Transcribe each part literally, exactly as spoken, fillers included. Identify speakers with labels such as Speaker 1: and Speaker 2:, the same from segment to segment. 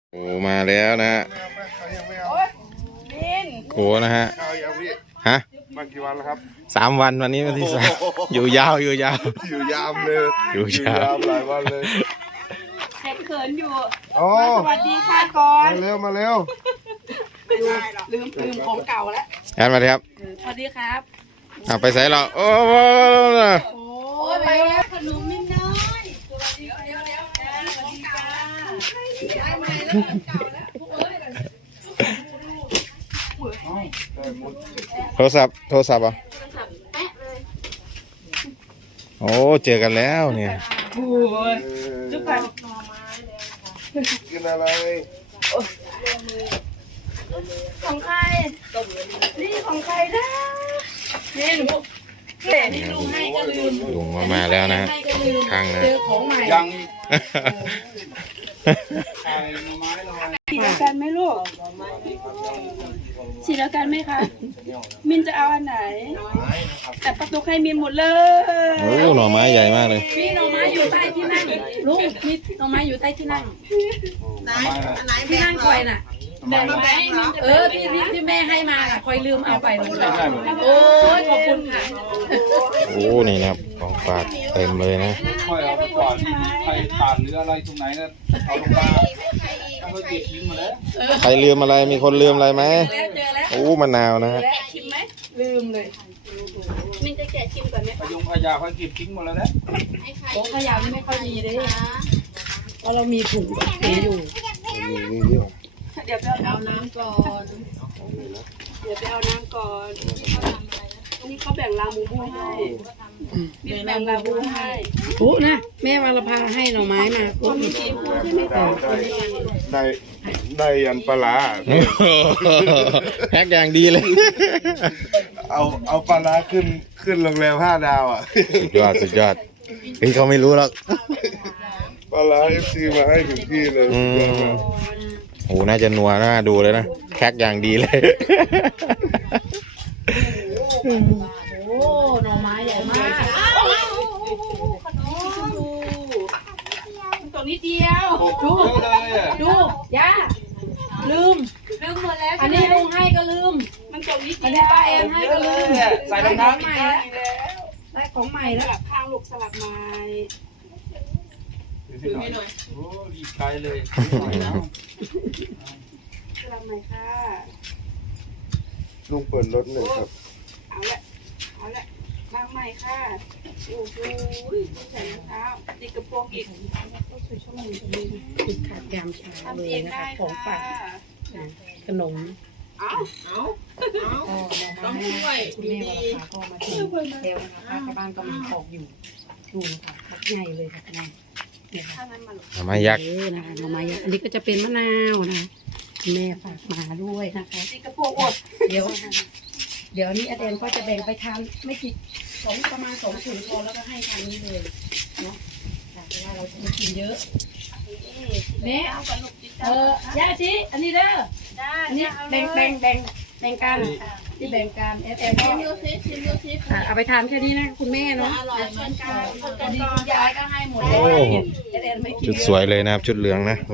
Speaker 1: โอ้มาแล้วนะฮะโอ้นะฮะฮะ
Speaker 2: มากี่วันแล้วครับ
Speaker 1: สามวันวันนี้วันที่สามอยู่ยาวอยู่ยาว
Speaker 2: อยู่ยาวเลย
Speaker 1: อยู่ยาว
Speaker 2: หลายวันเลย
Speaker 3: เห็นเขินอยู่
Speaker 2: โอ้
Speaker 3: สวัสดีค่ะก่อน
Speaker 2: มาเร็วมาเร็ว
Speaker 3: ไม่ใช่หรอกลืมลืมของเก่าแล้ว
Speaker 1: แอนมาเลยครับ
Speaker 3: สวัสดีครับ
Speaker 1: อ่ะไปใส่เราโอ้โห
Speaker 3: โอ้ยไปแล้วขนมนิดน้อยสวัสดีเดี๋ยวเดี๋ยวของเก่าได้ไหมแล้วของเก่าแล้ว
Speaker 1: โทรศัพท์โทรศัพท์อ่ะโอ้เจอกันแล้วเนี่ย
Speaker 3: โอ้ยจุ๊บไป
Speaker 2: กินอะไร
Speaker 3: ของใครนี่ของใครนะนี่หนูเด็นี่ลุงให้ก็ลืม
Speaker 1: ลุงมามาแล้วนะข้างนะ
Speaker 3: เจอของใหม่
Speaker 2: ยัง
Speaker 3: สีเดียวกันไหมลูกสีเดียวกันไหมคะมินจะเอาอันไหนแต่ประตูให้มินหมดเลย
Speaker 1: โอ้หน่อไม้ใหญ่มากเลย
Speaker 3: มีหน่อไม้อยู่ใต้ที่นั่งลูกมีหน่อไม้อยู่ใต้ที่นั่งไหนไหนที่นั่งคอยน่ะแบ่งแบ่งเออที่ที่ที่แม่ให้มาอ่ะคอยลืมเอาไปโอ้ยขอบคุณค่ะ
Speaker 1: โอ้นี่นะครับของฝากเต็มเลยนะ
Speaker 2: ค่อยเอาไปก่อนใครขาดหรืออะไรตรงไหนนะเอาลงมาเขาเก็บทิ้งมาแล้ว
Speaker 1: ใครลืมอะไรมีคนลืมอะไรไหม
Speaker 3: เจอแล้ว
Speaker 1: โอ้มะนาวนะฮะ
Speaker 3: ชิมไหมลืมเลยมินจะแกะชิมก่อนไหม
Speaker 2: พยุงขยะเขาเก็บทิ้งหมดแล้วนะ
Speaker 3: โอ้ขยะนี่ไม่ค่อยมีเลยเพราะเรามีถุงถืออยู่เดี๋ยวไปเอาน้ำก่อนเดี๋ยวไปเอาน้ำก่อนนี่เขาแบ่งลามูบูให้แบ่งลาบูให้โอ้นะแม่วรภาให้หน่อไม้มาคนมีสีฟูใช่ไหมคะ
Speaker 2: ได้ได้ยันปลา
Speaker 1: แพ็กอย่างดีเลย
Speaker 2: เอาเอาปลาขึ้นขึ้นโรงแรมห้าดาวอ่ะ
Speaker 1: สุดยอดสุดยอดเฮ้ยเขาไม่รู้หรอก
Speaker 2: ปลาเอฟซีมาให้ถึงที่เลย
Speaker 1: โอ้น่าจะนัวน่าดูเลยนะแพ็กอย่างดีเลย
Speaker 3: โอ้หน่อไม้ใหญ่มากตัวนี้เดียวดูดูย่าลืมลืมหมดแล้วอันนี้ลุงให้ก็ลืมมันตัวนี้อันนี้ป้าแอนให้ก็ลืม
Speaker 2: ใส่รองเท้า
Speaker 3: ใหม่แล้วได้ของใหม่แล้วสลับข้างลูกสลับไม้ถือให้หน่อย
Speaker 2: โอ้ดีใจเลย
Speaker 3: สลับใหม่ค่ะ
Speaker 2: ลุงเปิดรถหนึ่งครับ
Speaker 3: เอาละเอาละบางใหม่ค่ะโอ้โหใส่รองเท้าติดกระโปรงอีกก็สวยช่วงนี้ติดขาดยามเช้าเลยนะคะของฝากขนมเอาเอาเอาต้องช่วยคุณแม่วรภาก็มาถึงแล้วนะคะชาวบ้านก็มีของอยู่ดูนะคะพักใหญ่เลยค่ะนายนี่ค่ะ
Speaker 1: หน่อไม้ยักษ์
Speaker 3: นะคะหน่อไม้ยักษ์อันนี้ก็จะเป็นมะนาวนะแม่ฝากมาด้วยนะคะติดกระโปรงอดเดี๋ยวเดี๋ยวนี้อาเดนก็จะแบ่งไปทานไม่กี่สองประมาณสองถุงพอแล้วก็ให้ทานนี้เลยเนาะเพราะว่าเราจะไม่กินเยอะแม่เออย่าชีอันนี้เด้ออันนี้แบ่งแบ่งแบ่งแบ่งกันที่แบ่งกันเอฟเอฟชิมดูซิชิมดูซิเอาไปทานแค่นี้นะคุณแม่เนาะอร่อยเหมือนกันอันนี้คุณยายก็ให้หมดเลยเอฟเอฟไม่กิน
Speaker 1: ชุดสวยเลยนะครับชุดเหลืองนะ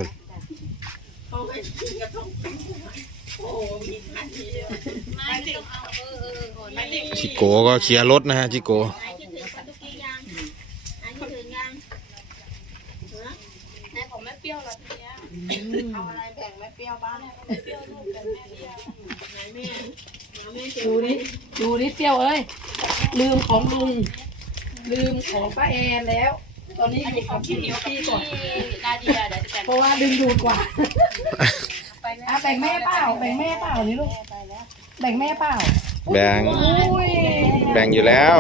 Speaker 1: จิโก้ก็เคลียร์รถนะฮะจิโก้
Speaker 3: ในของแม่เปรี้ยวละทีเนี้ยเอาอะไรแบ่งแม่เปรี้ยวบ้างเปรี้ยวลูกแบ่งแม่เปรี้ยวไหนแม่ดูนี่ดูนี่เปรี้ยวเอ้ยลืมของลุงลืมของป้าแอนแล้วตอนนี้อยู่ของพี่เหนียวพี่ก่อนนาเดียเดี๋ยวจะแบ่งเพราะว่าดึงดูดกว่าอ่ะแบ่งแม่เปล่าแบ่งแม่เปล่านี่ลูกแบ่งแม่เปล่า
Speaker 1: แบ่งแบ่งอยู่แล้ว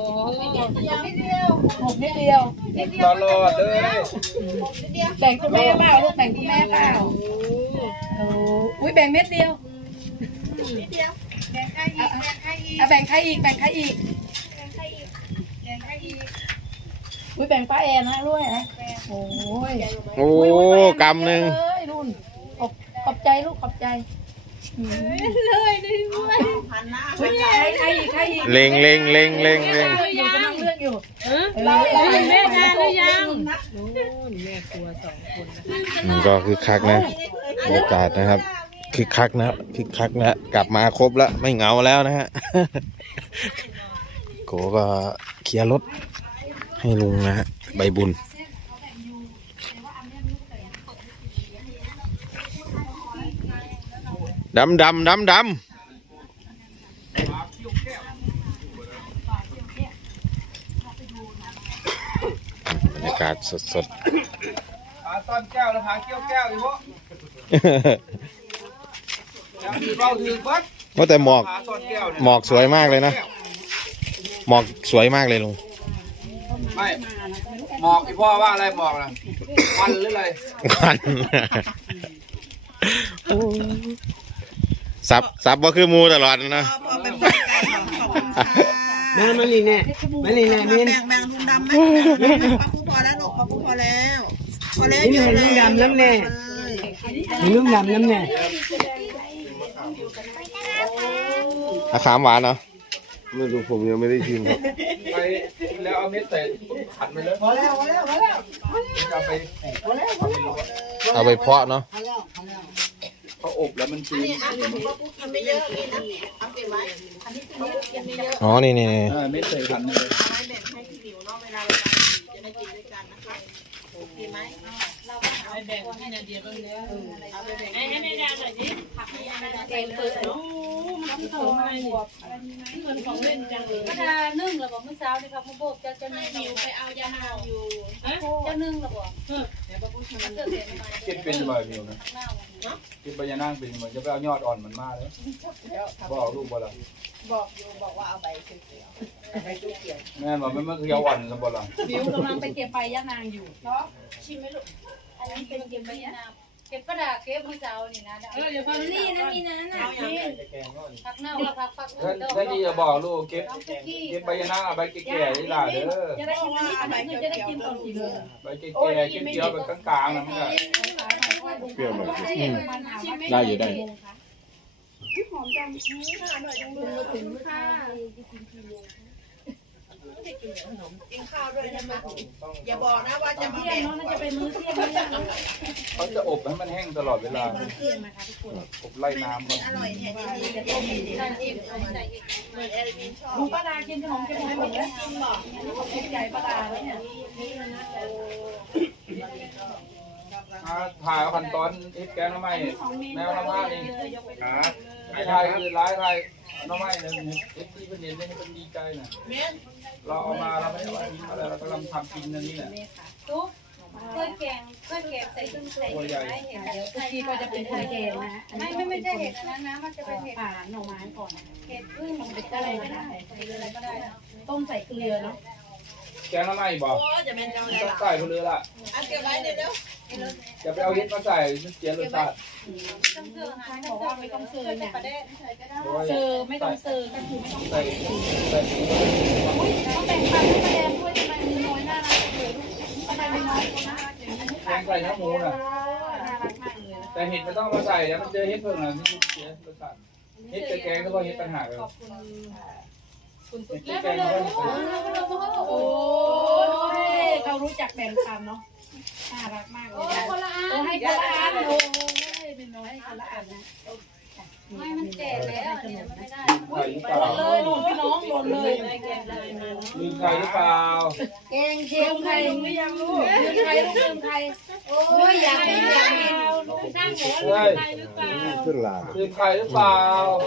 Speaker 3: หกนิดเดียว
Speaker 2: ตลอดเลย
Speaker 3: แบ่งคุณแม่เปล่าลูกแบ่งคุณแม่เปล่าโอ้อุ้ยแบ่งเม็ดเดียวนิดเดียวแบ่งใครอีกแบ่งใครอีกแบ่งใครอีกแบ่งใครอีกแบ่งใครอีกแบ่งใครอีกอุ้ยแบ่งป้าแอนนะด้วยนะโอ้ย
Speaker 1: โอ้กำหนึ่ง
Speaker 3: รุ่นขอบขอบใจลูกขอบใจเลยด้วยใครอีกใครอีก
Speaker 1: เล็งเล็งเล็งเล็งเล็ง
Speaker 3: อยู่กำลังเลือกอยู่เราเราเป็นแม่ทานหรือยังแม่ครัวสองคน
Speaker 1: ก็คือคักนะบรรยากาศนะครับคึกคักนะครับคึกคักนะกลับมาครบแล้วไม่เหงาแล้วนะฮะ โกก็เคลียร์รถให้ลุงนะฮะใบบุญดำดำดำดำบรรยากาศสด
Speaker 2: หาต้นแก้วแล้วหาเกี้ยวแก้วอีกวะ
Speaker 1: ๆ
Speaker 2: ยังถือเราถือบัด
Speaker 1: ว่าแต่หมอก
Speaker 2: หาต้นแก้วเนี่ย
Speaker 1: หมอกสวยมากเลยนะหมอกสวยมากเลยลุง
Speaker 2: ไม่หมอกอีพ่อว่าอะไรหมอกนะควันหรืออะไร
Speaker 1: ควันซับซับว่าคือหมูตลอดนะ
Speaker 4: พอเป็นคนใจของขอบคุณค่ะ
Speaker 5: มามานี่แน่มานี่แน่มิน
Speaker 4: แบ่งแบ่งลุงดำไหมแบ่งแบ่งป้าปูพอแล้วลูกป้าปูพอแล้วพอแล้วเยอะเลย
Speaker 5: ลุงดำน้ำแน่มีลุงดำน้ำแน่
Speaker 1: อาขามหวานเนาะ
Speaker 6: ไม่รู้ผมยังไม่ได้ชิมครับ
Speaker 2: ไปแล้วเอาเม็ดใส่ขันไปเลย
Speaker 4: พอแล้วพอแล้วพอแล้ว
Speaker 2: จะไป
Speaker 4: พอแล้วพอแล้ว
Speaker 1: เอาไปเพาะเนาะ
Speaker 4: พอแล้วพอแล้ว
Speaker 2: เขาอบแล้วมันชื้น
Speaker 4: อันนี้ป้าปูกินไม่เยอะนี่นะเอาเก็บไว้อันนี้ป้าปูกินไม่เยอะ
Speaker 1: อ๋อนี่นี่นี่
Speaker 2: เออเม็ดใส่ขันเลย
Speaker 4: เอาไว้แบ่งให้พี่หมิวเนาะเวลาเราจะได้กินด้วยกันนะคะโอเคไหมเราเอาแบ่งให้นาเดียบ้างเนอะเอาไปแบ่งให้แม่ดาหน่อยดิผักให้แม่ดาแกงเปิดเนาะ
Speaker 7: ก็ดานึ่งระบอกเมื่อเช้านี่ครับพ่อโบกจะจะนึ่งหิวไปเอายาหาวอยู่จะนึ่งระบอกมันเกิดเหตุอะไร
Speaker 2: เก็บเป็นใบเดียวนะเก็บใบยานั่งเป็นเหมือนจะไปเอายอดอ่อนมันมาเลยบอกลูกบ่ล่ะ
Speaker 4: บอกอยู่บอกว่าเอาใบเขียวๆใบเขียว
Speaker 2: แม่บอกไม่เมื่อกี้เอาอ่อนกันบ่ล่ะ
Speaker 3: บิวกำลังไปเก็บใบยะนางอยู่
Speaker 4: เนาะชิมไหมลูก
Speaker 7: อันนี้เป็นเก็บใบยานาเก็บกระดาษเก็บเมื่อเช้านี่นะเออเดี๋ยวฟังนี่นะมีนะน่ะพักเน่ากับพักฟัก
Speaker 2: ถ้าถ้าดีจะบอกลูกเก็บ
Speaker 7: น้องคุกกี้
Speaker 2: เก็บใบยานั่งเอาใบแก่ๆนี่ล่ะเด้อ
Speaker 3: จะได้กินอันนี้คือจะได้กินตอนกี่โมง
Speaker 2: ใบแก่ๆเขียวๆแบบกลางๆนะมันก็
Speaker 6: เปรี้ยวหน่อยสิ
Speaker 1: อืมได้อยู่ได้
Speaker 4: กินข้าวด้วยนะมาอย่าบอกนะว่าจะมา
Speaker 3: เที่ย
Speaker 4: แบ่
Speaker 3: ง
Speaker 4: ง
Speaker 3: เนาะน่าจะเป็นมื้อเที่ยงแล้วเนี่ย
Speaker 2: เขาจะอบให้มันแห้งตลอดเวลา
Speaker 4: เครื่องนะคะทุกคน
Speaker 2: อบไล่น้ำก่อน
Speaker 4: อร่อยเนี่ยดีๆจะต้มดีๆจิ้มเอามาเหมือนแอลมินชอบ
Speaker 3: ลุงป้าดากินขนมกินขนมหมดแล้ว
Speaker 4: จิ้มบอก
Speaker 3: อันนี้เขาเป็นใหญ่ป้าดาแล้วเนี่ย
Speaker 2: อ่าถ่ายเอาขั้นตอนเอ็ดแกงน้ำไม้แมวน้ำมันนี่ครับไอ้ไทยคือร้ายไทยน้ำไม้เนี่ยเอ็ดที่เป็นเด่นเนี่ยเป็นดีใจนะ
Speaker 4: เม้น
Speaker 2: เราเอามาเราไม่ได้ว่าทิ้งอะไรเรากำลังทำกินนั่นนี่แหละ
Speaker 7: ตุ๊กเคยแกงเคยแกงใส่ซึ่งใส่เห็ดไหมเห็ด
Speaker 3: เดี๋ยวทุกทีก็จะเป็นไข่แกงนะฮะอัน
Speaker 7: ไม่
Speaker 3: นี้
Speaker 7: ไม่ไม่ใช่เห็ดอันนั้นนะมันจะเป็นเห็ด
Speaker 3: ป่าหน่อไม้ก่อนนะ
Speaker 7: เห็ดพึ่งเห็ดอะไรก็ได้ใส่อะไรก็ได้
Speaker 3: ต้มใส่เกลือเนาะ
Speaker 2: แกงน้ำไม้บอก
Speaker 4: โอ้จะเป็นเจ้าอะไร
Speaker 2: ต้อง
Speaker 4: ล่ะ
Speaker 2: ใส่ไปเลยล่ะ
Speaker 4: อันเก็บไว้เดี๋ยวเดี๋ยว
Speaker 2: อย่าไปเอาเห็ดมาใส่เสียรสชาติ
Speaker 7: ต้องเกลือหาบอกว่าไม่ต้องเกลือเนี่ยประเด็นใส่ก็ได้
Speaker 3: เซอร์ไม่ต้องเซอร์ก็คือไม่ต้อง
Speaker 2: ใส่ใส่
Speaker 3: ต้องแบ่งปันให้ป้าแดงด้วยทำไมมีน้อยน่ารักจังเลยป้าแดงมีน้อยน่ารักอย่างนี้
Speaker 2: แกงใส่เนื้อหมูน่ะ
Speaker 3: น่ารักมากเลยนะ
Speaker 2: แต่เห็ดไม่ต้องมาใส่เดี๋ยวมันเจอเห็ดเพิ่งน่ะที่เสียรสชาติเห็ดแกงแล้วก็เห็ดต่างหากเลย
Speaker 3: ขอบคุณคุณตุ๊ก
Speaker 2: เห็
Speaker 3: กี้
Speaker 2: ดแกงแล้วก็
Speaker 3: โอ้ยเขารู้จักแบ่งปันเนาะน่ารักมากเลย
Speaker 7: คนละอั
Speaker 3: โอ้
Speaker 7: น
Speaker 3: ให้คนละอันโอ้ยเป็นน้อยให้คนละอันนะ
Speaker 7: ไม่มันแก่แล้วเนี่ยมันไม่ได้
Speaker 2: ใส่หรือเป
Speaker 3: ห
Speaker 2: ล่า
Speaker 3: ล่นเลยหล่นพี่น้องหล่นเลย
Speaker 2: ลืมใส่หรือเปล่า
Speaker 3: แกงเค็มใครหรือยังลูกลืมใครลูกลืมใครโอ้ยอยากกินอยากกิน
Speaker 7: สร้างหัว
Speaker 2: เฮ้ย
Speaker 7: ใครหรือเปล่า
Speaker 6: ขึ้นลา
Speaker 2: ลืมใครหรือเปล่า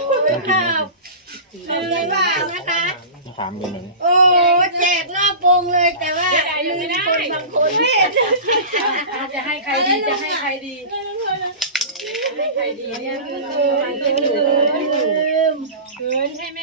Speaker 4: ไม่ว่านะคะ
Speaker 1: ถามกันหนึ่ง
Speaker 4: โอ้แจกรอบวงเลยแต่ว่าลืมคนบางคนไม่เห็น
Speaker 3: จะให้ใครดีจะให้ใครดีให้ใครดีเนี่ยคือมันเป็นอยู่
Speaker 4: ลืม
Speaker 7: เกินใช่ไหม